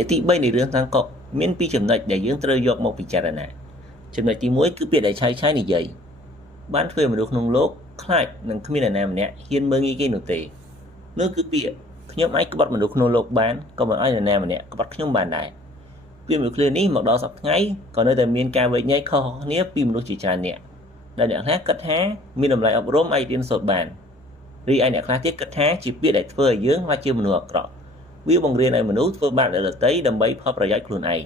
ពាក្យទី3នៃរឿងតាំងកុកមានពីរចំណុចដែលយើងត្រូវយកមកពិចារណាចំណុចទី1គឺពាក្យដែលឆាយនិយាយបានធ្វើមនុស្សក្នុងលោកខ្លាចនឹងគ្មានអ្នកណាម្នាក់ហ៊ានមើងងាយគេនោះទេនោះគឺពាក្យខ្ញុំអាចក្បត់មនុស្សក្នុងលោកបានក៏មិនឲ្យអ្នកណាម្នាក់ក្បត់ខ្ញុំបានដែរពាក្យមួយឃ្លានេះមកដល់សប្តាហ៍ថ្ងៃក៏នៅតែមានការវែកញែកខុសៗគ្នាពីមនុស្សជាច្រើនអ្នកដែលអ្នកខ្លះគិតថាមានតម្លៃអប់រំអាចរៀនសូត្របានរីឯអ្នកខ្លះទៀតគិតថាជាពាក្យដែលធ្វើឲ្យយើងក្លាយជាមនុស្សអាក្រក់វាបង្រៀនឲ្យមនុស្សធ្វើបាបអ្នកដទៃដើម្បីផលប្រយោជន៍ខ្លួនឯង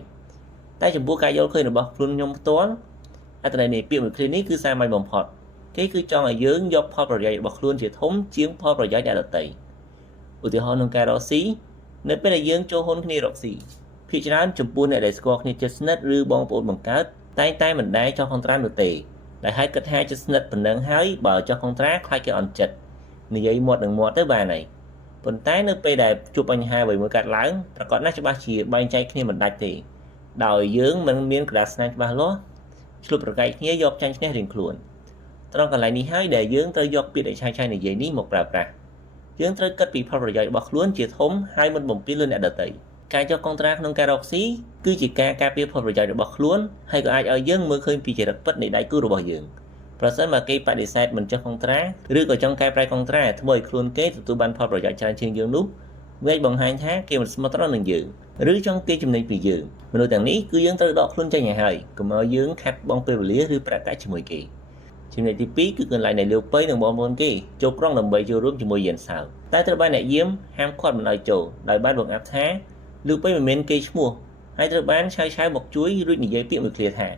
តែចំពោះការយល់ឃើញរបស់ខ្លួនខ្ញុំផ្ទាល់អត្ថន័យនៃពាក្យមួយឃ្លានេះគឺសាមញ្ញបំផុតគេគឺចង់ឲ្យយើងយកផលប្រយោជន៍របស់ខ្លួនជាធំជាងផលប្រយោជន៍អ្នកដទៃឧទាហរណ៍ក្នុងការរកស៊ីនៅពេលដែលយើងចូលហ៊ុនគ្នារកស៊ីភាគច្រើនចំពោះអ្នកដែលស្គាល់គ្នាជិតស្និទ្ធឬបងប្អូនបង្កើតតែមិនដែលចោះកុងត្រានោះទេដែលហេតុគិតថាជិតស្និទ្ធប៉ុណ្ណឹងហើយបើចោះកុងត្រាខ្លាចគេអន់ចិត្តនិយាយមាត់នឹងមាត់ទៅបានហើយប៉ុន្តែនៅពេលដែលជួបបញ្ហាអ្វីមួយកើតឡើងប្រកបណាស់ច្បាស់ជាបែងចែកគ្នាមិនដាច់ទេដោយយើងមិនមានក្តារស្នាមច្បាស់លាស់ឆ្លុះប្រកែកគ្នាយកចាញ់ឈ្នះរៀងខ្លួនត្រង់កន្លែងនេះហើយដែលយើងត្រូវយកពាក្យដែលឆាយនិយាយនេះមកប្រើប្រាស់យើងត្រូវគិតពីផលប្រយោជន៍របស់ខ្លួនជាធំហើយមិនបំពានលើអ្នកដទៃការចុះកុងត្រាក្នុងការរកស៊ីគឺជាការការពារផលប្រយោជន៍របស់ខ្លួនហើយក៏អាចឲ្យយើងមើលឃើញពីចរិតពិតនៃដៃគូរបស់យើងប្រសិនបើគេបដិសេធមិនចុះកុងត្រាឬក៏ចង់កែប្រែកុងត្រាធ្វើឲ្យខ្លួនគេទទួលបានផលប្រយោជន៍ច្រើនជាងយើងនោះវាបង្ហាញថាគេមិនស្មោះត្រង់នឹងយើងឬចង់ទាញចំណេញពីយើងមនុស្សទាំងនេះគឺយើងត្រូវដកខ្លួនចេញឲ្យហើយកុំឲ្យយើងខាត់បងពេលវេលាឬប្រាក់កាក់ជាមួយគេចំណុចទី2គឺកន្លែងដែលលាវប៉ៃនិងបងប្អូនគេចូលក្រុងដើម្បីចូលរួមជាមួយយិនសៅតែត្រូវបានអ្នកយាមហាមឃាត់មិនឲ្យចូលដោយបានបង្អាប់ថាលាវប៉ៃមិនមែនគេឈ្មោះហើយត្រូវបានឆាយមកជួយរួចនិយាយពាក្យមួយឃ្លាថា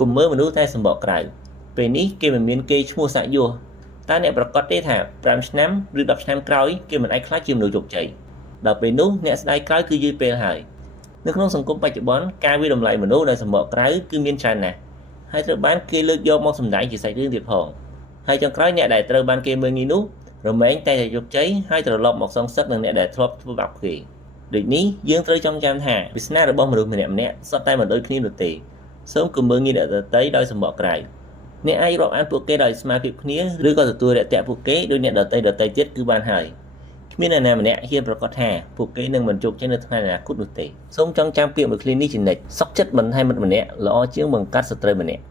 កុំមើលមនុស្សតែសម្បកក្រៅពេលនេះគេមិនមានគេឈ្មោះសាក់យោតើអ្នកប្រកាសទេថា5ឆ្នាំឬ10ឆ្នាំក្រោយគេមិនអាចខ្លាចជាមនុស្សជោគជ័យដល់ពេលនោះអ្នកស្ដាយក្រោយគឺយឺតពេលហើយនៅក្នុងសង្គមបច្ចុប្បន្នការវិតម្លៃមនុស្សដែលសម្បកក្រៅគឺមានច្រើនណាស់ហើយត្រូវបានគេលើកយកមកសម្ដែងជាសាច់រឿងទៀតផងហើយចុងក្រោយអ្នកដែលត្រូវបានគេមើលងាយនោះរមែងតែជោគជ័យហើយត្រឡប់មកសងសឹកនឹងអ្នកដែលធ្លាប់ធ្វើបាបគេដូចនេះយើងត្រូវចងចាំថាវាសនារបស់មនុស្សម្នាក់សុទ្ធតែមិនដូចគ្នានោះទេសូមកុំមើលងាយអ្នកដទៃដោយសម្បកក្រៅអ្នកអាចរាប់អានពួកគេដោយស្មារតីគ្នាឬក៏ទទួលរាក់ទាក់ពួកគេដោយអ្នកដទៃទៀតគឺបានហើយគ្មានអ្នកណាម្នាក់ហ៊ានប្រកាសថាពួកគេនឹងមិនជោគជ័យនៅថ្ងៃអនាគតនោះទេសូមចងចាំពាក្យមួយឃ្លានេះជានិច្ចសុខចិត្តមិនឲ្យមិត្តម្នាក់ល្អជាងបង្កាត់សត្រូវម្នាក់